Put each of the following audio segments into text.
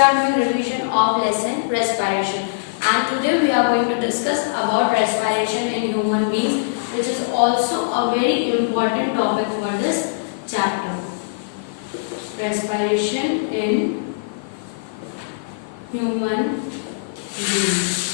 are doing revision of lesson respiration, and today we are going to discuss about respiration in human beings, which is also a very important topic for this chapter. Respiration in human beings.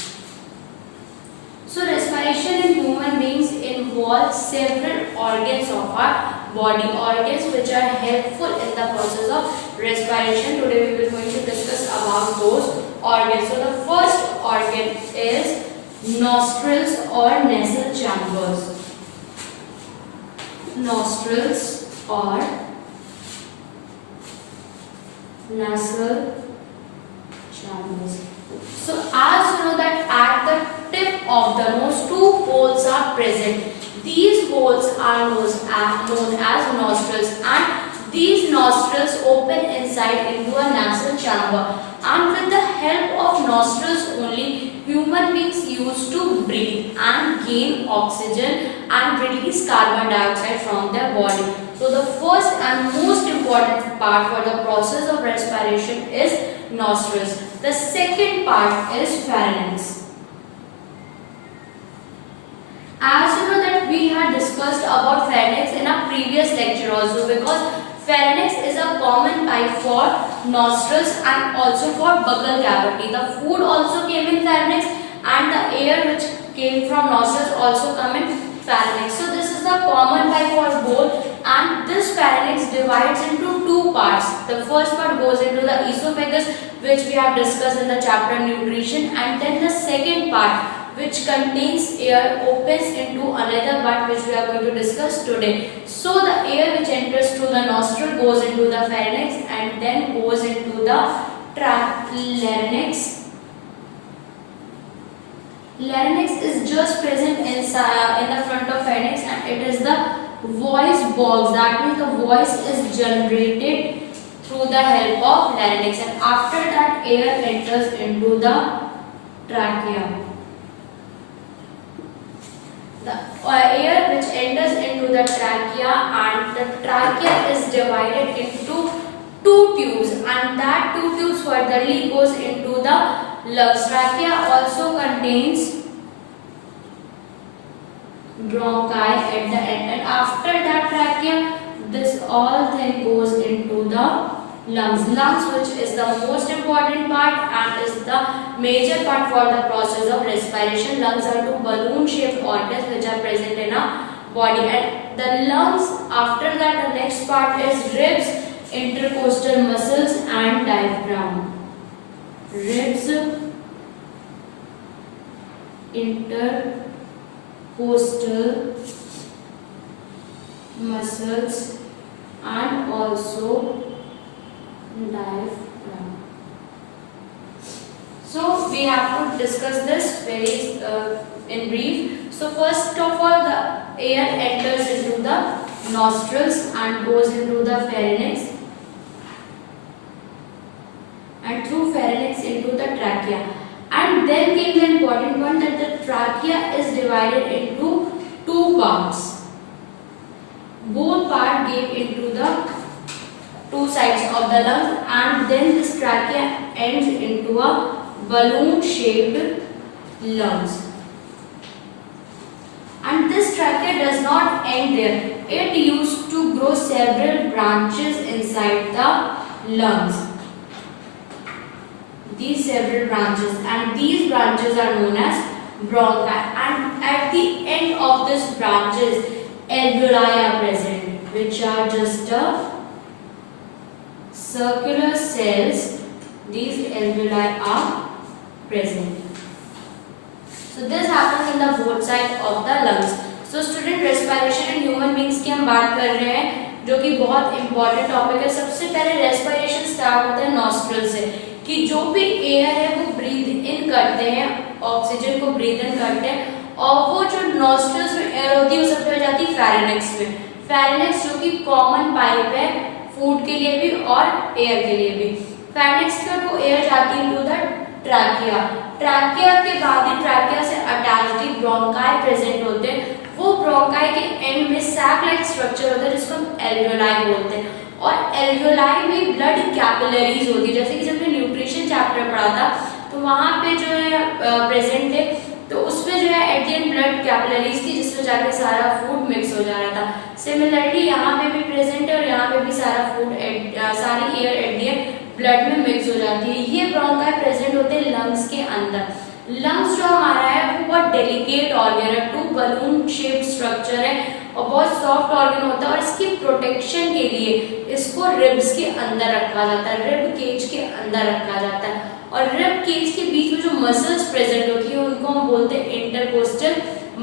So respiration in human beings involves several organs of our body, organs which are helpful in the process of respiration. Today we will going to discuss about those organs. So the first organ is nostrils or nasal chambers. Nostrils or nasal chambers. So as you know that at the tip of the nose, two holes are present. These holes are known as nostrils, and these nostrils open inside into a nasal chamber, and with the help of nostrils only human beings used to breathe and gain oxygen and release carbon dioxide from their body. So the first and most important part for the process of respiration is nostrils. The second part is pharynx. As you know that we had discussed about pharynx in a previous lecture also, because pharynx is a common pipe for nostrils and also for buccal cavity. The food also came in pharynx and the air which came from nostrils also come in pharynx. So this is the common pipe for both, and this pharynx divides into two parts. The first part goes into the esophagus, which we have discussed in the chapter nutrition, and then the second part, which contains air, opens into another part which we are going to discuss today. So the air which enters through the nostril goes into the pharynx and then goes into the larynx. Larynx is just present inside in the front of pharynx, and it is the voice box. That means the voice is generated through the help of larynx, and after that air enters into the trachea. The air which enters into the trachea, and the trachea is divided into two tubes, and that two tubes furtherly goes into the lungs. Trachea also contains bronchi at the end, and after that trachea, this all thing goes into the lungs. Lungs, which is the most important part and is the major part for the process of respiration. Lungs are two balloon-shaped organs which are present in a body, and the lungs, after that the next part is ribs, intercostal muscles and diaphragm. Ribs, intercostal muscles and also diaphragm. So we have to discuss this very in brief. So first of all, the air enters into the nostrils and goes into the pharynx, and through pharynx into the trachea. And then came the important one, that the trachea is divided into two parts. Both parts gave into the two sides of the lungs, and then this trachea ends into a balloon-shaped lungs. And this trachea does not end there. It used to grow several branches inside the lungs. These several branches, and these branches are known as bronchi, and at the end of these branches alveoli are present, which are just circular cells. These alveoli are present. So this happens in the both sides of the lungs. So student, respiration in human beings की हम बात कर रहे हैं, जो कि बहुत important topic है. सबसे पहले respiration start होता है nostril से, कि जो भी एयर है वो ब्रीथ इन करते हैं, ऑक्सीजन को ब्रीथ इन करते हैं, और वो जो नॉस्ट्रल्स में एयर होती है वो सब चले जाती है फेरिनेक्स में. फेरिनेक्स जो कि कॉमन पाइप है फूड के लिए भी और एयर के लिए भी. फेरिनेक्स के वो एयर जाती है टू द ट्रैकिया. ट्रैकिया के बाद ही ट्रैकिया से अटैच्ड ब्रोंकाई प्रेजेंट होते हैं. वो ब्रोंकाई के एंड में सैक लाइक स्ट्रक्चर होता है जिसको हम एल्वियोलाई बोलते हैं. और एल्वियोलाई में ब्लड कैपिलरीज होती है. जैसे कि जब हमने न्यूट्रिशन वहाँ पे जो है प्रेजेंट थे, तो उसमें जो है at the end blood capillaries थी जिसमें जाके सारा फूड मिक्स हो जा रहा था। सिमिलरली यहाँ पे भी प्रेजेंट है और यहाँ पे भी सारा फूड सारी air at the end blood में मिक्स हो जाती है। ये ब्रोंकाई प्रेजेंट होते हैं लंग्स के अंदर। लंग्स जो हमारा है वो बहुत डेलिकेट ऑर्गन है, टू बलून शेप स्ट्रक्चर है और बहुत सॉफ्ट ऑर्गन होता है और इसकी प्रोटेक्शन के लिए इसको रिब्स के अंदर रखा जाता है, रिब केज के अंदर रखा जाता है। और रिब केज के बीच में जो मसल्स प्रेजेंट होती है उनको हम बोलते हैं इंटरकोस्टल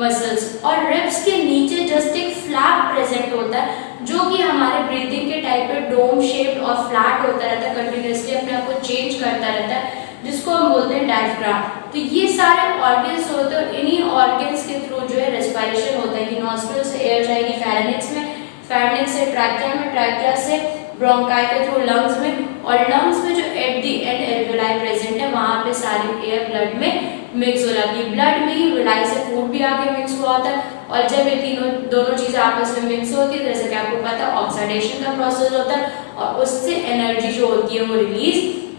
मसल्स। और रिब्स के नीचे जस्ट एक फ्लैप प्रेजेंट होता है जो कि हमारे ब्रीथिंग के टाइप पे डोम शेप और फ्लैट होता रहता है, कंटिन्यूसली अपने आप को चेंज करता रहता है, जिसको हम बोलते हैं डायफ्राम। तो ये सारे ऑर्गन्स होते हैं और इन्हीं ऑर्गन्स के थ्रू जो है रेस्पिरेशन होता है कि नॉस्ट्रिल से एयर जाएगी फेरेनिक्स में, फेरेनिक्स से ट्रैकिया में, ट्रैकिया से ब्रोंकाई के थ्रू लंग्स में, और लंग्स में जो at the end alveoli present है वहां पे सारी एयर ब्लड में मिक्स हो जाती है। ब्लड में ही विलाई से फूड भी आके मिक्स हुआ होता है और जब ये दोनों चीजें आपस में मिक्स होती है, जैसे कि आपको पता है ऑक्सीडेशन का प्रोसेस होता है और उससे एनर्जी जो होती है वो रिलीज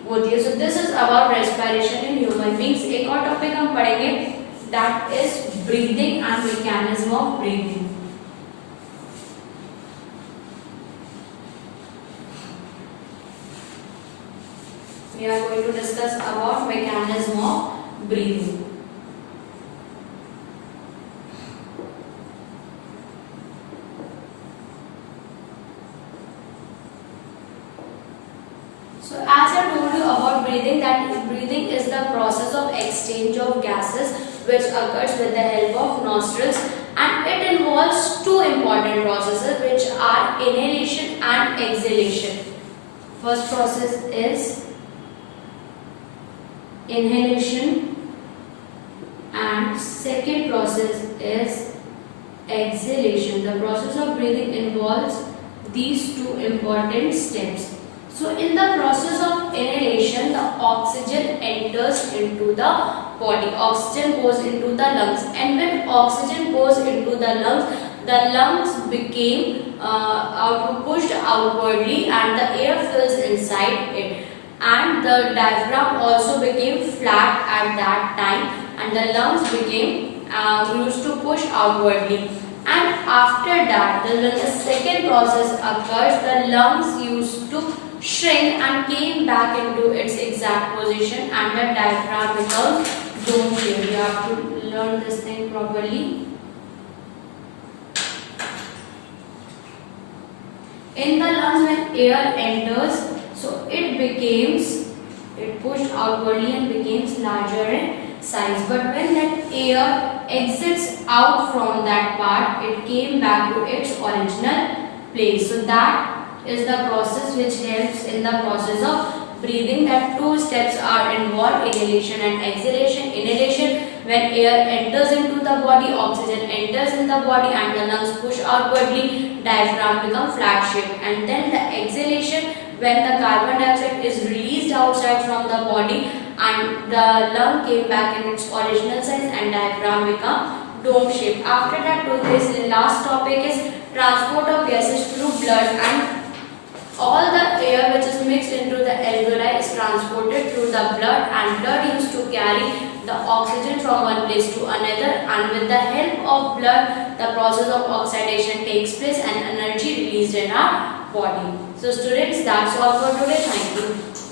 होती है। So this is about respiration in human beings. एक और टॉपिक हम पढ़ेंगे, that is breathing and mechanism of breathing. We are going to discuss about mechanism of breathing. So as I told you about breathing, that breathing is the process of exchange of gases which occurs with the help of nostrils, and it involves two important processes which are inhalation and exhalation. First process is inhalation and second process is exhalation. The process of breathing involves these two important steps. So in the process of inhalation, the oxygen enters into the body, oxygen goes into the lungs, and when oxygen goes into the lungs became pushed outwardly and the air fills inside it, and the diaphragm also became flat at that time and the lungs became used to push outwardly. And after that, when the second process occurs, the lungs used to shrink and came back into its exact position and the diaphragm becomes dome shaped. You have to learn this thing properly. In the lungs, when air enters, so it pushed outwardly and becomes larger in size. But when that air exits out from that part, it came back to its original place. So that is the process which helps in the process of breathing. That two steps are involved, inhalation and exhalation. Inhalation, when air enters into the body, oxygen enters in the body and the lungs push outwardly, diaphragm become flat shaped. And then the exhalation, when the carbon dioxide is released outside from the body and the lung came back in its original size and diaphragm become dome shaped. After that, this last topic is transport of gases through blood, and all the air which is mixed into the alveoli is transported through the blood, and blood used to carry the oxygen from one place to another, and with the help of blood the process of oxidation takes place and energy released in our body. So students, that's all for today. Thank you.